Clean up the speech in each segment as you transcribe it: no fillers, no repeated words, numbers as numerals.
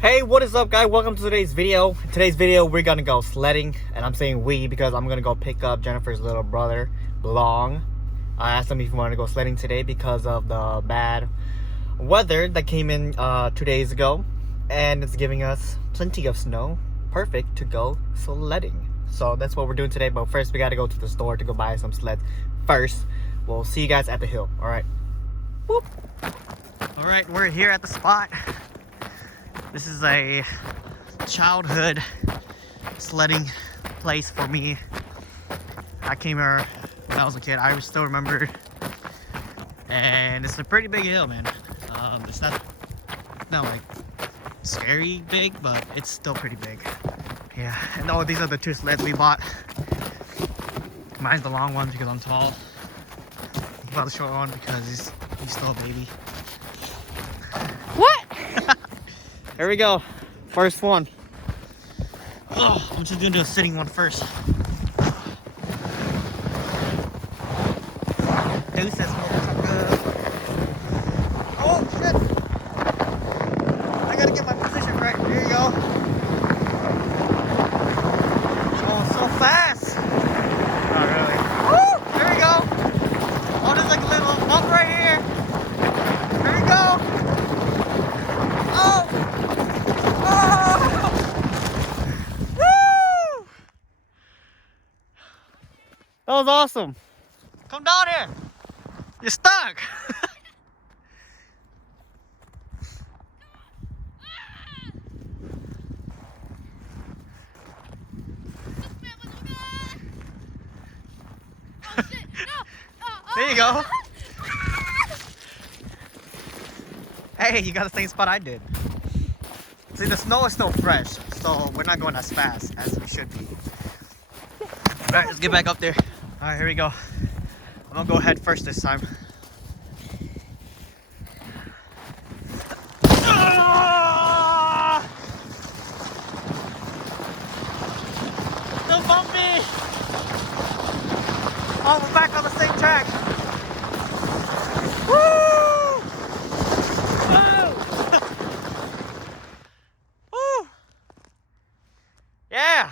Hey, what is up, guys? Welcome to today's video. In today's video, we're gonna go sledding, and I'm saying we because I'm gonna go pick up Jennifer's little brother, Long. I asked him if he wanted to go sledding today because of the bad weather that came in 2 days ago, and it's giving us plenty of snow, perfect to go sledding. So that's what we're doing today. But first, we gotta go to the store to go buy some sleds. First, we'll see you guys at the hill. All right. Whoop. All right, we're here at the spot. This is a childhood sledding place for me. I came here when I was a kid. I still remember, and it's a pretty big hill, man. It's not like scary big, but it's still pretty big. Yeah, and oh, these are the two sleds we bought. Mine's the long one because I'm tall. He bought the short one because he's still a baby. What? Here we go. First one. Oh, I'm just gonna do a sitting one first. Deuces, motherfucker. Oh, shit. I gotta get my position right. Here you go. Oh, so fast. Not really. Woo! There we go. Oh, there's like a little bump right here. Here we go. Oh! Woo! That was awesome. Come down here. You're stuck. There you go. Hey, you got the same spot I did. See, the snow is still fresh, so we're not going as fast as we should be. Alright, let's get back up there. Alright, here we go. I'm gonna go head first this time. Ah! Still bumpy! Oh, we're back on the same track. Woo! Woo! Yeah!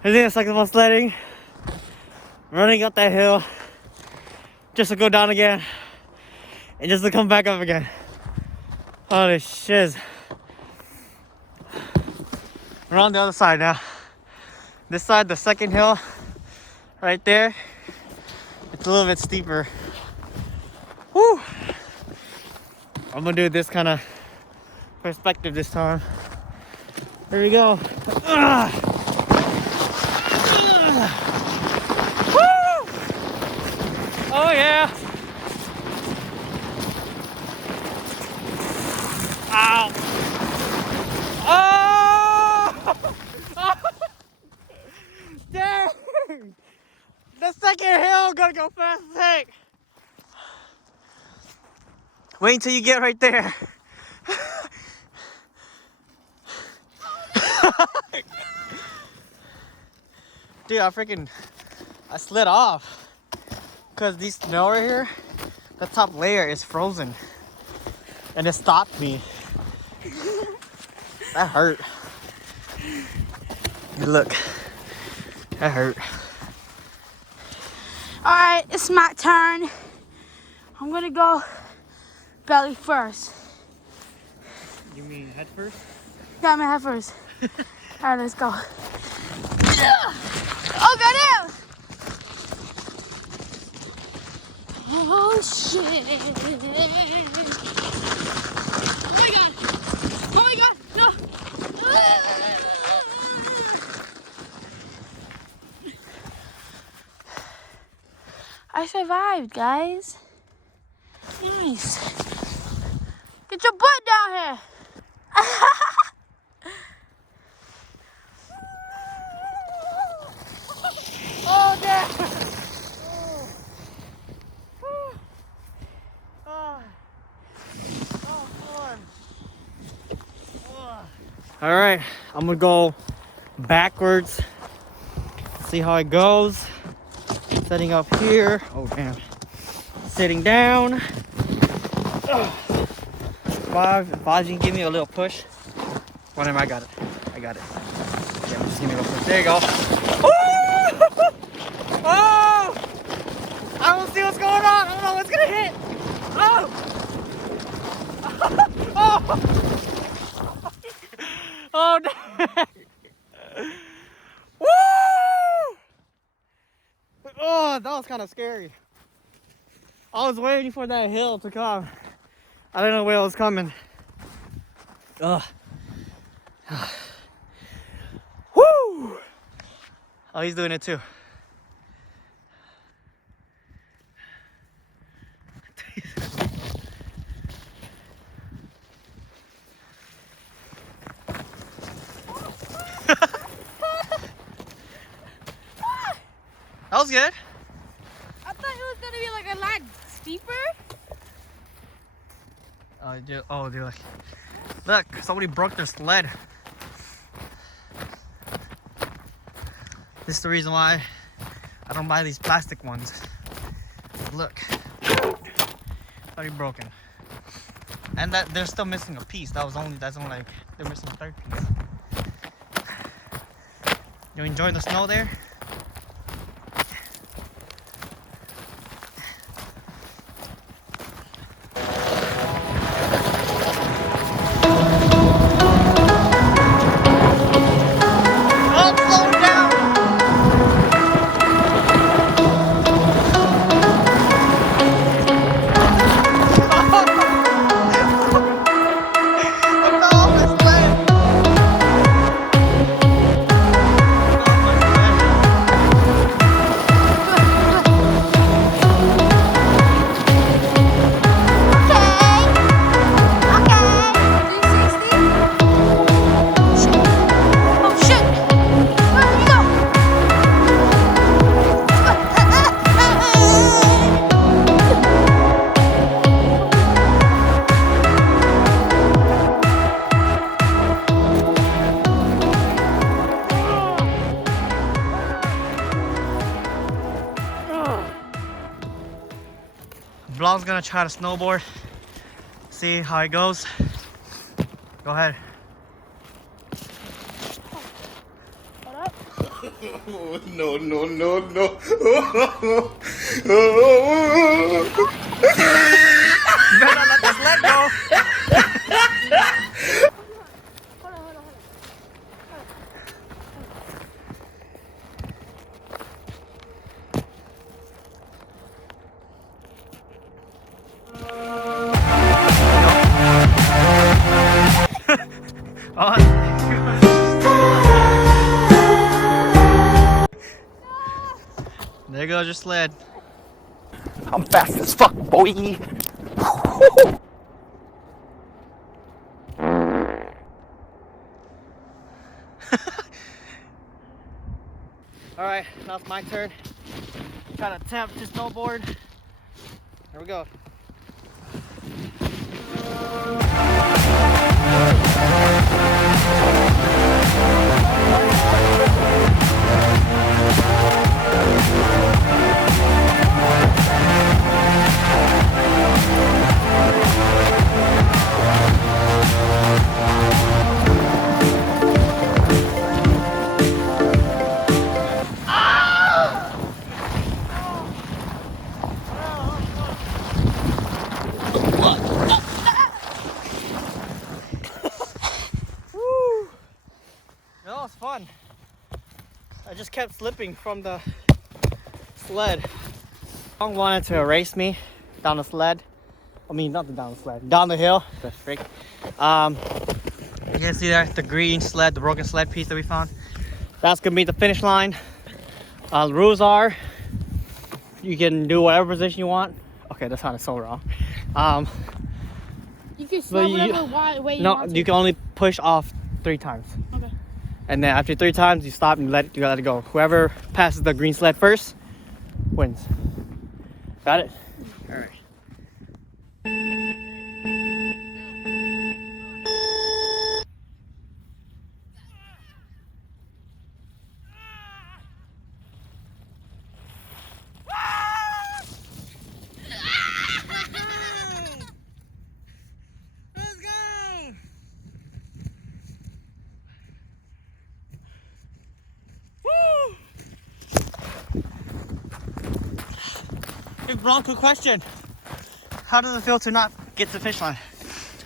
I think it's like the most sledding. Running up that hill just to go down again and just to come back up again. Holy shiz. We're on the other side now. This side, the second hill right there, it's a little bit steeper. Woo! I'm gonna do this kind of perspective this time. Here we go. Oh yeah! Ow! Oh! Dang! The second hill gonna go fast as heck. Wait until you get right there. Dude, I slid off. Because these snow right here, the top layer is frozen. And it stopped me. That hurt. Look, that hurt. Alright, it's my turn. I'm gonna go belly first. You mean head first? Yeah, I'm gonna head first. Alright, let's go. Oh, got it! Oh, shit. Oh, my God. Oh, my God. No. I survived, guys. Nice. Get your butt down here. Oh, damn! All right, I'm gonna go backwards, see how it goes. Setting up here. Oh, damn. Sitting down. Vaj, you can give me a little push. Whatever, I got it. I got it. Yeah, just give me a little push. There you go. Oh! I don't see what's going on. I don't know what's gonna hit. Oh! Oh! Oh, no. Woo! Oh, that was kind of scary. I was waiting for that hill to come. I didn't know where it was coming. Ugh. Woo! Oh, he's doing it too. That was good. I thought it was gonna be like a lot steeper. Oh, dude, look, somebody broke their sled. This is the reason why I don't buy these plastic ones. Look, already broken, and that they're still missing a piece. That's only like they're missing a third piece. You enjoying the snow there? Vlog's gonna try to snowboard. See how it goes. Go ahead. No, no, no, no. You better not let the sled go. There goes your sled. I'm fast as fuck, boy. Alright, now it's my turn. Try to attempt to snowboard. Here we go. That was fun. I just kept slipping from the sled. Long wanted to erase me down the sled. I mean, not down the sled, down the hill. The freak. You can see there the green sled, the broken sled piece that we found. That's gonna be the finish line. The rules are you can do whatever position you want. Okay, that sounded so wrong. You can sled whatever way you want to. You can only push off 3 times. Okay. And then after 3 times, you stop and you let it go. Whoever passes the green sled first wins. Got it? All right. Let's go! Blanc, quick question. How does it feel to not get to the finish line?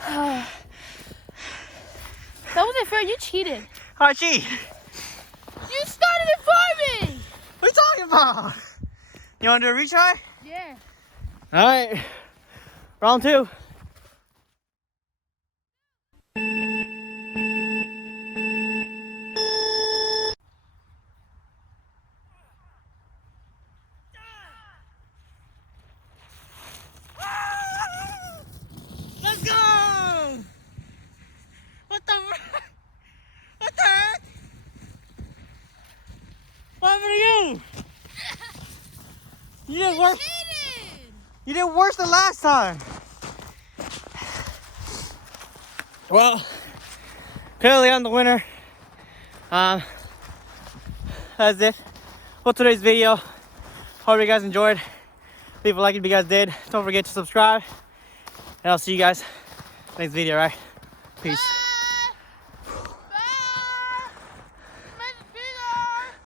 That wasn't fair. You cheated. How'd she? You started it for me. What are you talking about? You want to do a retry? Yeah. All right. Round 2. Let's go! What the heck? What happened to you? You did worse. You did worse than last time. Well, clearly I'm the winner. That's it for today's video. Hope you guys enjoyed. Leave a like if you guys did. Don't forget to subscribe. And I'll see you guys next video, right? Peace.